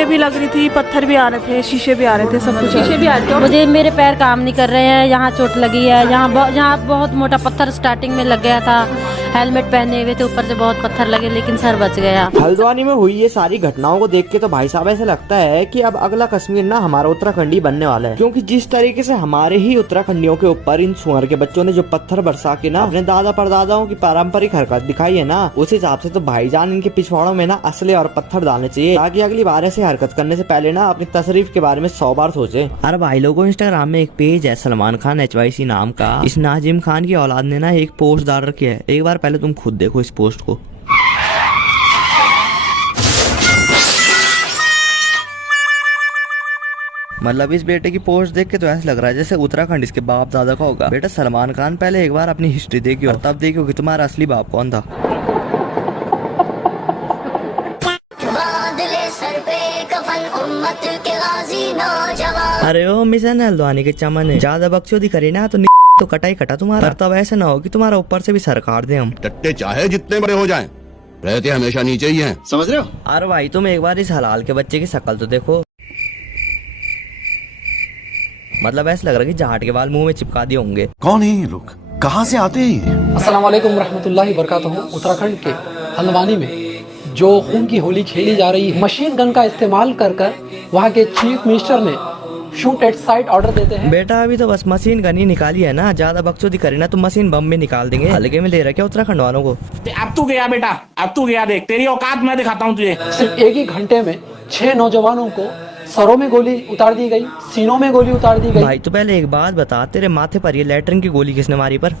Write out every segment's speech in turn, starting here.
ईंटें भी लग रही थी, पत्थर भी आ रहे थे, शीशे भी आ रहे थे, सब कुछ शीशे भी आ रहे थे। मुझे मेरे पैर काम नहीं कर रहे हैं, यहाँ चोट लगी है, यहाँ बहुत मोटा पत्थर स्टार्टिंग में लग गया था। हेलमेट पहने हुए थे, ऊपर से बहुत पत्थर लगे, लेकिन सर बच गया। हल्द्वानी में हुई ये सारी घटनाओं को देख के तो भाई साहब ऐसा लगता है कि अब अगला कश्मीर ना हमारा उत्तराखंड ही बनने वाला है, क्योंकि जिस तरीके से हमारे ही उत्तराखंडियों के ऊपर इन सुअर के बच्चों ने जो पत्थर बरसा के ना अपने दादा परदादाओं की पारंपरिक हरकत दिखाई है ना, उस हिसाब से तो भाईजान इनके पिछवाड़ों में ना असले और पत्थर डालने चाहिए, ताकि अगली बार ऐसे हरकत करने से पहले ना अपनी तशरीफ के बारे में 100 बार सोचे। अरे भाई लोगों, इंस्टाग्राम में एक पेज है सलमान खान HYC नाम का, इस नाजिम खान की औलाद ने ना एक पोस्ट डाल रखी है। एक बार पहले तुम खुद देखो इस पोस्ट को। मतलब इस बेटे की पोस्ट देख के तो ऐसा लग रहा है जैसे उत्तराखंड इसके बाप दादा का होगा। बेटा सलमान खान, पहले एक बार अपनी हिस्ट्री देखियो, तब देखियो कि तुम्हारा असली बाप कौन था। अरे ओ मिशन हल्द्वानी के चमन, ज्यादा बकचोदी करे ना तो कटा ही कटा तुम्हारा। पर तब ऐसा ना हो कि तुम्हारा ऊपर से भी सरकार दे हम। टट्टे चाहे जितने बड़े हो जाएं, रहते हमेशा नीचे ही हैं, समझ रहे हो? अरे भाई तुम एक बार इस हलाल के बच्चे की शक्ल तो देखो, मतलब ऐसा लग रहा है कि जहाट के बाल मुंह में चिपका दिए होंगे। कौन है ये लोग, कहाँ से आते हैं? अस्सलाम वालेकुम रहमतुल्लाहि बरकातहू। उत्तराखंड के हल्द्वानी में जो खून की होली खेली जा रही है, मशीन गन का इस्तेमाल कर वहाँ के चीफ मिनिस्टर ने शूट एट साइट ऑर्डर देते हैं। बेटा अभी तो बस मशीन गन ही निकाली है ना, ज्यादा बकचोदी करे ना तो मशीन बम भी निकाल देंगे। हल्के में ले रखे उत्तराखंड वालों को। अब तू गया बेटा, अब तू गया, देख तेरी औकात मैं दिखाता हूँ तुझे। सिर्फ एक ही घंटे में 6 नौजवानों को सरों में गोली उतार दी गई, सीनों में गोली उतार दी गई। भाई तो पहले एक बात बता, तेरे माथे पर ये लैट्रिन की गोली किसने मारी पर?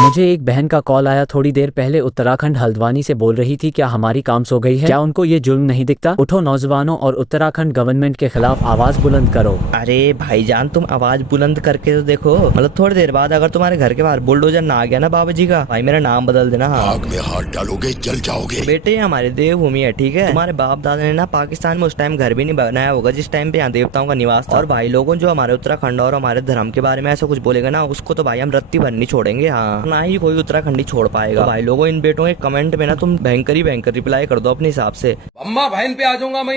मुझे एक बहन का कॉल आया थोड़ी देर पहले, उत्तराखंड हल्द्वानी से बोल रही थी क्या हमारी काम सो गई है, क्या उनको ये जुल्म नहीं दिखता? उठो नौजवानों और उत्तराखंड गवर्नमेंट के खिलाफ आवाज बुलंद करो। अरे भाईजान तुम आवाज बुलंद करके तो देखो, मतलब थोड़ी देर बाद अगर तुम्हारे घर के बाहर बुलडोजर ना आ गया ना बाबा जी का, भाई मेरा नाम बदल देना। आग में हाथ डालोगे जल जाओगे। बेटे हमारे देवभूमि है, ठीक है? तुम्हारे बाप दादा ने ना पाकिस्तान में उस टाइम घर भी नहीं बनाया होगा जिस टाइम पे यहाँ देवताओं का निवास था। और भाई लोगों जो हमारे उत्तराखंड और हमारे धर्म के बारे में ऐसा कुछ बोलेगा ना, उसको तो भाई हम रत्ती भर नहीं छोड़ेंगे। हाँ, ना ही कोई उत्तराखंड छोड़ पाएगा। भाई लोगों इन बेटों के कमेंट में ना तुम भयंकर रिप्लाई कर दो अपने हिसाब से। अम्मा बहन पे आ जाऊंगा मैं,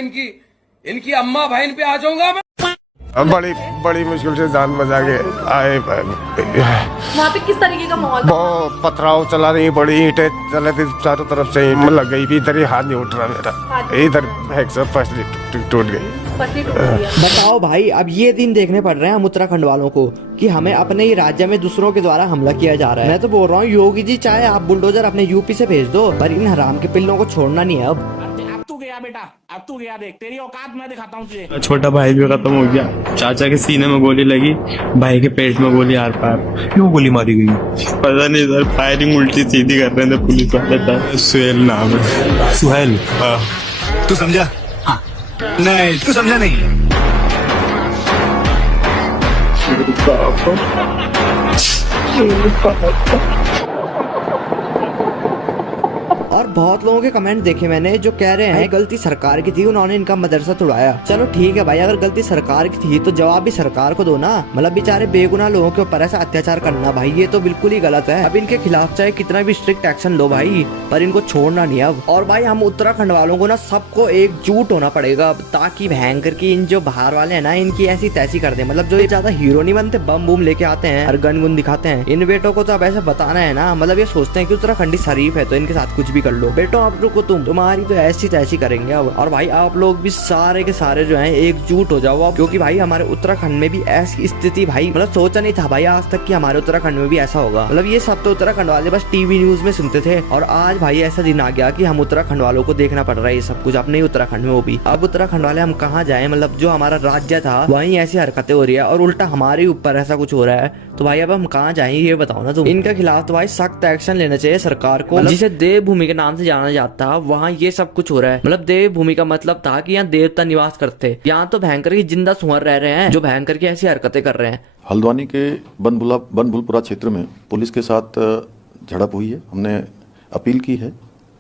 इनकी अम्मा बहन पे आ जाऊंगा मैं। अब बड़ी मुश्किल से जान बचा के आए। वहाँ पे किस तरीके का माहौल? बहुत पथराव चला रही, बड़ी ईंटें चले थी चारों तरफ से, ईंट लग गई थी। इधर ही हाथ नहीं उठ रहा मेरा, इधर फसली टूट गई। बताओ भाई, अब ये दिन देखने पड़ रहे हैं हम उत्तराखंड वालों को कि हमें अपने ही राज्य में दूसरों के द्वारा हमला किया जा रहा है। मैं तो बोल रहा हूँ योगी जी, चाहे आप बुलडोजर अपने यूपी से भेज दो, पर इन हराम के पिल्लों को छोड़ना नहीं है। अब तू गया बेटा, अब तू गया, देख तेरी औकात मैं दिखाता हूँ तुझे। छोटा भाई भी खत्म हो गया, चाचा के सीने में गोली लगी, भाई के पेट में गोली आर पार। क्यों गोली मारी गई? पता नहीं सर, फायरिंग उल्टी सीधी कर रहे थे पुलिस वाले था। सुहेल नाम है। सुहेल? तू समझा? हाँ। नहीं तू समझा नहीं। और बहुत लोगों के कमेंट देखे मैंने जो कह रहे हैं गलती सरकार की थी, उन्होंने इनका मदरसा तोड़ाया। चलो ठीक है भाई, अगर गलती सरकार की थी तो जवाब भी सरकार को दो ना। मतलब बेचारे बेगुनाह लोगों के ऊपर ऐसा अत्याचार करना भाई, ये तो बिल्कुल ही गलत है। अब इनके खिलाफ चाहे कितना भी स्ट्रिक्ट एक्शन लो भाई, पर इनको छोड़ना नहीं अब। और भाई हम उत्तराखंड वालों को ना सबको एकजुट होना पड़ेगा, ताकि भयंकर की इन जो बाहर वाले है ना, इनकी ऐसी तैसी कर दे। मतलब जो ये ज्यादा हीरो नहीं बनते, बम बूम लेके आते हैं और गन गुन दिखाते हैं, इन बेटों को तो अब ऐसा बताना है ना। मतलब ये सोचते हैं कि उत्तराखंडी शरीफ है तो इनके साथ कुछ भी कर लो। बेटो आप लोग को तुम्हारी तो ऐसी तैसी करेंगे अब। और भाई आप लोग भी सारे के सारे जो हैं एकजुट हो जाओ अब, क्योंकि भाई हमारे उत्तराखंड में भी ऐसी स्थिति भाई, मतलब सोचा नहीं था भाई आज तक कि हमारे उत्तराखंड में भी ऐसा होगा। मतलब ये सब तो उत्तराखंड वाले बस टीवी न्यूज में सुनते थे, और आज भाई ऐसा दिन आ गया कि हम उत्तराखंड वालों को देखना पड़ रहा है ये सब कुछ अपने ही उत्तराखंड में। वो भी अब उत्तराखंड वाले हम कहाँ जाए, मतलब जो हमारा राज्य था वहीं ऐसी हरकतें हो रही है और उल्टा हमारे ऊपर ऐसा कुछ हो रहा है, तो भाई अब हम कहाँ जाए ये बताओ ना तुम। इनके खिलाफ तो भाई सख्त एक्शन लेना चाहिए सरकार को। जिसे देवभूमि के नाम से जाना जाता है, वहाँ ये सब कुछ हो रहा है। मतलब देवभूमि का मतलब था कि यहाँ देवता निवास करते, यहाँ तो भयंकर की जिंदा सुअर रह रहे हैं जो भयंकर की ऐसी हरकतें कर रहे हैं। हल्द्वानी के बनभुलपुरा क्षेत्र में पुलिस के साथ झड़प हुई है। हमने अपील की है,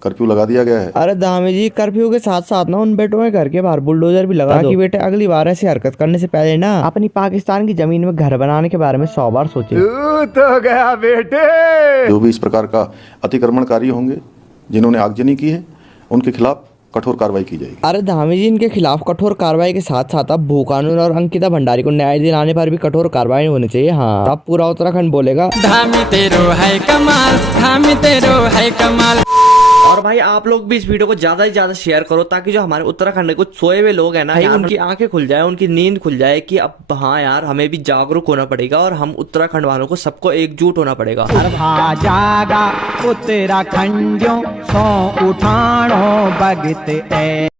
कर्फ्यू लगा दिया गया है। अरे दामी जी, कर्फ्यू के साथ साथ ना उन बेटों के घर के बाहर बुलडोजर भी लगा दो, ताकि बेटे अगली बार ऐसी हरकत करने से पहले ना अपनी पाकिस्तान की जमीन में घर बनाने के बारे में 100 बार सोचे। तो गया बेटे। जो भी इस प्रकार का अतिक्रमणकारी होंगे, जिन्होंने आगजनी की है, उनके खिलाफ कठोर कार्रवाई की जाएगी। अरे धामी जी, इनके खिलाफ कठोर कार्रवाई के साथ साथ अब भूकानून और अंकिता भंडारी को न्याय दिलाने पर भी कठोर कार्रवाई होनी चाहिए। हाँ, तब पूरा उत्तराखंड बोलेगा धामी तेरो है कमाल, धामी तेरो है कमाल। और भाई आप लोग भी इस वीडियो को ज्यादा से ज्यादा शेयर करो, ताकि जो हमारे उत्तराखंड के कुछ सोए हुए लोग हैं ना, उनकी आंखें खुल जाए, उनकी नींद खुल जाए कि अब हाँ यार, हमें भी जागरूक होना पड़ेगा और हम उत्तराखंड वालों को सबको एकजुट होना पड़ेगा। जागा उत्तराखंडियों सो उठाणो भगत